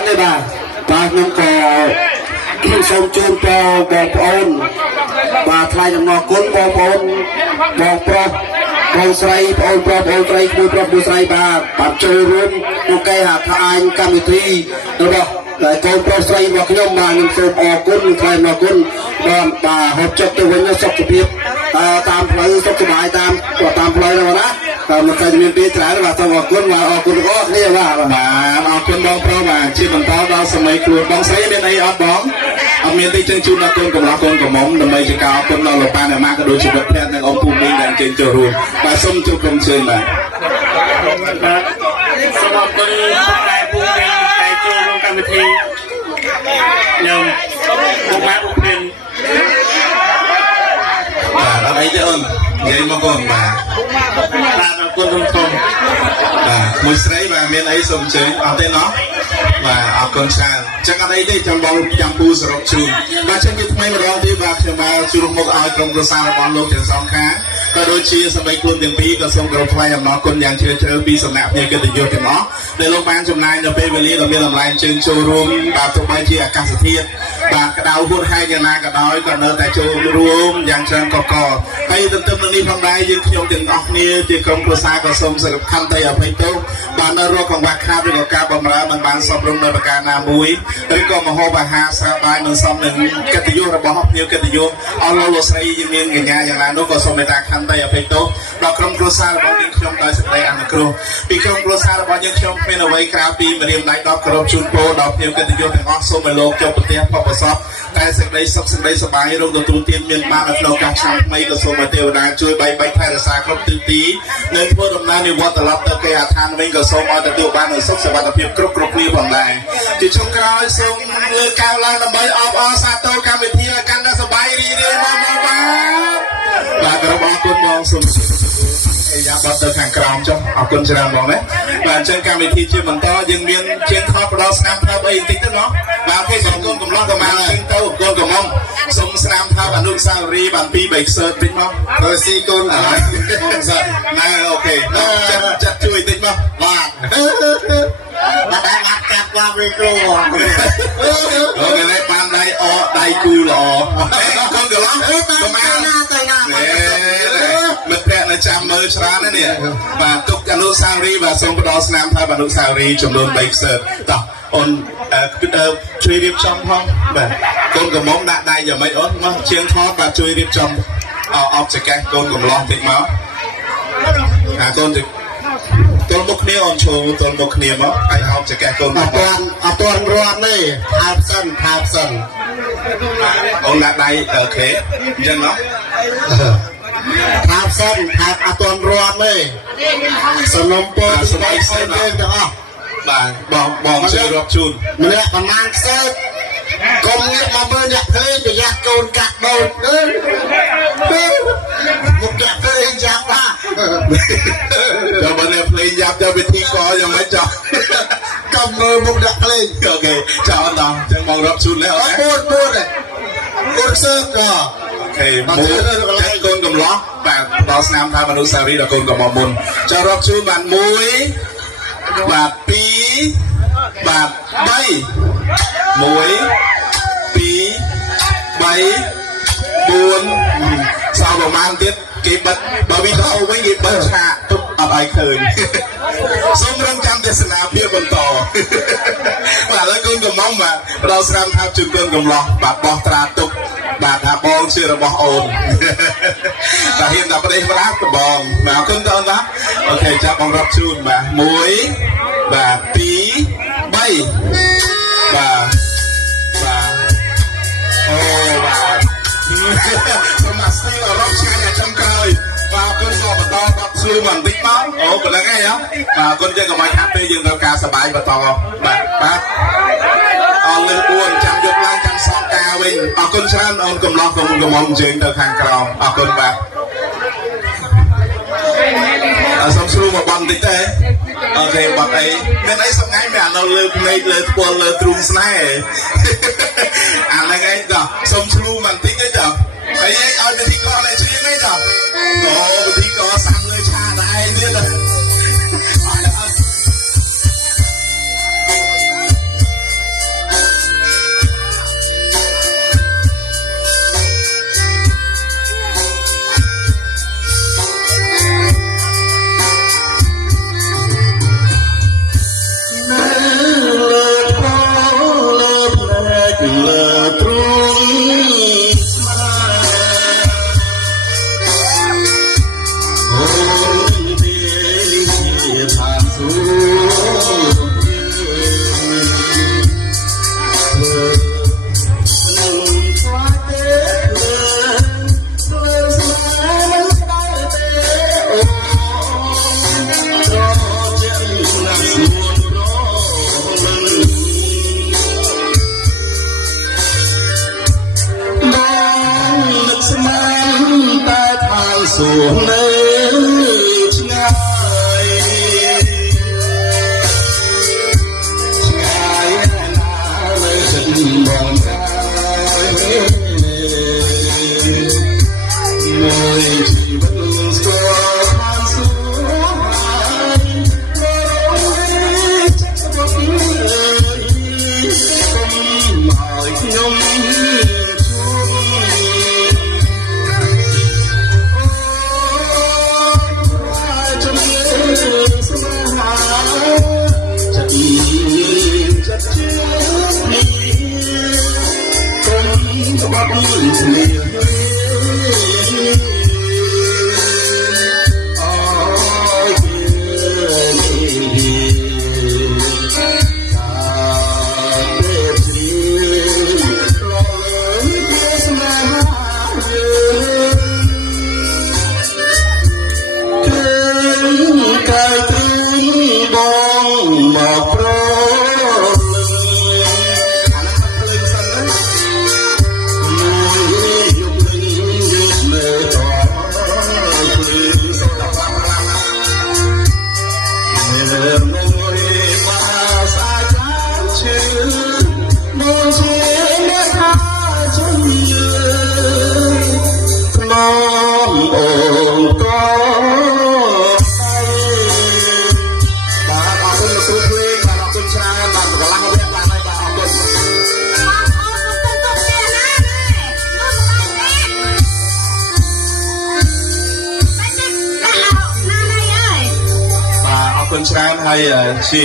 នទេបាទខ្ញុំក៏សូមជូនពរបងប្អូនបាទថ្លៃដំណរគុណបងប្អូនបងប្រុសបងស្រីបងប្រុសបងស្រីគូប្រុសគូស្រីបាទចូលរួមក្នុងកិច្ចហត្ថអាញកម្មវិធីរបស់កូនប្រុសស្រីរបស់ខ្ញុំបាទខ្ញុំសូមអរគុណថ្លែងអរគុណបាទហូបចុកទៅវិញសុខភាពតាមផ្លូវសុខសប្បាយតាមផ្លូវហ្នឹងណាមិនเคยមានពេលច្រើនបាទសូមអរគុណបាទអរគុណបងប្អូនគ្នាបាទអរគុណបងប្រុសបាទជាបន្តដល់សម័យខ្លួនបងស្រីមានអីអត់បងអត់មានទេជើងជូនដល់កូនកំឡោះកូនកំមុំដើម្បីជាការអរគុណដល់លោកប៉ាអ្នកម៉ាក៏ដូចជាមិត្តភក្តិនិងអង្គភូមិនេះដែលជើងចូលរួមបាទសូមជួបក្រុមជើងបាទសូមអរគុណតែពូមីតែចូលរួមកម្មវិធីខ្ញុំមកមកពុកមានបាទអត់អីទេអូននិយាយមកកូនបាទអរគុណធំបាទមួយស្រីបាទមានអីសូមអញ្ជើញអត់ទេណោះបាទអរគុណច្រើនចឹងអត់អីទេចាំបងចាំពូសរុបជូនបាទចឹងវាថ្មីម្ដងទៀតបាទខ្ញុំមកជួបមុខឲ្យក្រុមគ្រួសាររបស់លោកទាំងសងខាងក៏ដូចជាសមីខ្លួនទាំងពីរក៏សូមគោរពថ្លែងអំណរគុណយ៉ាងជ្រាលជ្រៅពីសំណាក់ភ្ញៀវកិត្តិយសទាំងអស់ដែលលោកបានចំណាយនៅពេលវេលាដ៏មានតម្លៃជើងចូលរួមបាទទោះបីជាអាកាសធាតុបាទក្តៅហួតហែងយ៉ាងណាក៏ដោយក៏នៅតែចូលរួមយ៉ាងច្រើនកកហើយទន្ទឹមនឹងនេះផងដែរយើងខ្ញុំទាំងអស់គ្នាជាក្រុមគ្រួសារក៏សូមសរុបខន្តីអភ័យទោសបាននៅរកកង្វះខាតឬក៏ការបម្រើមិនបានសមរម្យនៅប្រការណាមួយឬក៏មហូបអាហារស្រាបាយមិនសមនឹងកិត្តិយសរបស់ភ្ញៀវកិត្តិយសអស់លោកស្រីយើងមានកញ្ញាយ៉ាងណានោះក៏សូមមេត្តាខន្តីអភ័យទោសដល់ក្រុមគ្រួសាររបស់យើងខ្ញុំដោយសេចក្តីអនុគ្រោះពីក្រុមគ្រួសាររបស់យើងខ្ញុំគ្មានអ្វីក្រៅពីម្រាមដៃដល់ក្រុមជូនពរដល់ភ្ញៀវកិត្តិយសទាំងអស់សូមឲ្យលោកចូលប្រទេសបបសពតែសេចក្តីសុខសេចក្តីសប្បាយរងទទួលទានមានបាននៅក្នុងការឆ្នាំថ្មីក៏សូមឲ្យទេវតាជួយបីបាច់ថែរក្សាគ្រប់ទិសទីនិងធ្វើដំណើរនិវត្តន៍ត្រឡប់ទៅគេអាឋានវិញក៏សូមឲ្យទទួលបាននូវសុខសុវត្ថិភាពគ្រប់គ្នាផងដែរជាចុងក្រោយសូមលើកកាវឡើងដើម្បីអបអរសាទរកម្មវិធីឲ្យកាន់តែសប្បាយរីករាយមកបាទក្រុមអរគុណបងសូមយ៉ាបត់ទៅខាងក្រោមចុះអរគុណច្រើនបងណាបាទអញ្ចឹងកម្មវិធីជាបន្តយើងមានជាងថតផ្ដល់ស្នាមថើបអីបន្តិចទៅមកបាទគេសូមកូនកំឡោះក៏បានជិះទៅកូនកំមុំសូមស្នាមថើបអនុស្សាវរីយ៍បាន2 3ខ្សែតិចមកទៅស៊ីកូនអើបងសិនណែអូខេចាត់ជួយតិចមកបាទបាទដាក់កាប់quaវីគ្រូអូគេលេបានដៃអដៃគូល្អកូនកំឡោះក៏បានណាទៅណាមិត្តភក្តិនៅចាំមើលច្រើនណានេះបាទទុកអនុស្សាវរីយ៍បាទសូមផ្ដល់ស្នាមថើបអនុស្សាវរីយ៍ចំនួន3ខ្សែតោះអូនជួយរៀបចំផងបាទកូនកំមុំដាក់ដៃយ៉ាងម៉េចអូនមកជាងថតបាទជួយរៀបចំអបចកេះកូនកំឡោះតិចមកកូនទៅទល់មុខគ្នាអូនឈរទល់មុខគ្នាមកឲ្យអបចកេះកូនអត់ទាន់រាន់ទេថើបសិនអូនដាក់ដៃអូខេអញ្ចឹងមកថើបសិនថើបអត់ទាន់រាន់ទេសំណុំពរស្ដីស្ដីយើងទាំងអស់បាទបងជួយរាប់ជូនម្នាក់ប្រមាណខ្សែកុំងាកមកមើលអ្នកភ្លេងប្រយ័ត្នកូនកាក់ដូចមុខអ្នកភ្លេងយ៉ាប់ណាដល់បើអ្នកភ្លេងយ៉ាប់ទៅវិធីកយ៉ាងម៉េចចុះកុំមើលមុខអ្នកភ្លេងអូខេចោលដល់អញ្ចឹងបងរាប់ជូនแล้วអូន4ទេ4ខ្សែក៏អូខេមកចាកូនកំឡោះបាទដល់ស្នាមថាមនុស្សសារីដល់កូនកំមុំមុនចោលរាប់ជូនបាន1បាទ2បាទ3 1 2 3 4សល់ប្រហែលទៀតគេបិទបើវីដេអូវិញគេបិទឆាកទុកអត់ឲ្យឃើញសូមរងចាំទេសនាភាពបន្តបាទឥឡូវកូនកំមុំបាទផ្ដល់ស្រាំថាជូនកូនកំឡោះបាទបោះត្រាទុកបាទថាបងជារបស់អូនតែហ៊ានតែប្រទេសប្រាក់បងបាទអរគុណតើអូនណាអូខេចាប់បងរាប់ជូនបាទ1បាទ2 3បាទអូបាទសូមមកស្ទីលរកឆ្ងាញ់ចាំក្រោយបាទគុណក៏បន្តតបសួរបន្តិចមកអូប៉ុណ្្នឹងហើយបាទគុណយើងកុំឲ្យខាត់ទេយើងត្រូវការសប្បាយបន្តបាទអស់លើ4ចាំយកឡើងចាំសងការវិញអរគុណច្រើនអូនកំឡោះកំមុំជើងទៅខាងក្រោមអរគុណបាទសូមស្រួលមកបន្តិចទេអូខេបាត់អីមានអីសង្ហែមានអានៅលើភ្នែកលើថ្ពាល់លើទ្រូងស្នេហ៍អាហ្នឹងឯងតោះសូមស្រួលបន្តិចទេតោះហើយឲ្យវិធីកនេះជឿទេតោះអូវិធីកសាំងលើឆាដែរឯងទៀត ខ្ញុំមកប្រលឹងអានភ្លេងសិនណាមួយយប់លេងយកលើតភ្លេងសូត្របារាំណាមើលមួយបាសាចាឈឺមកជាអ្នកថាជុំយឺខ្នំអូនក៏ คุณច្រើនហើយជា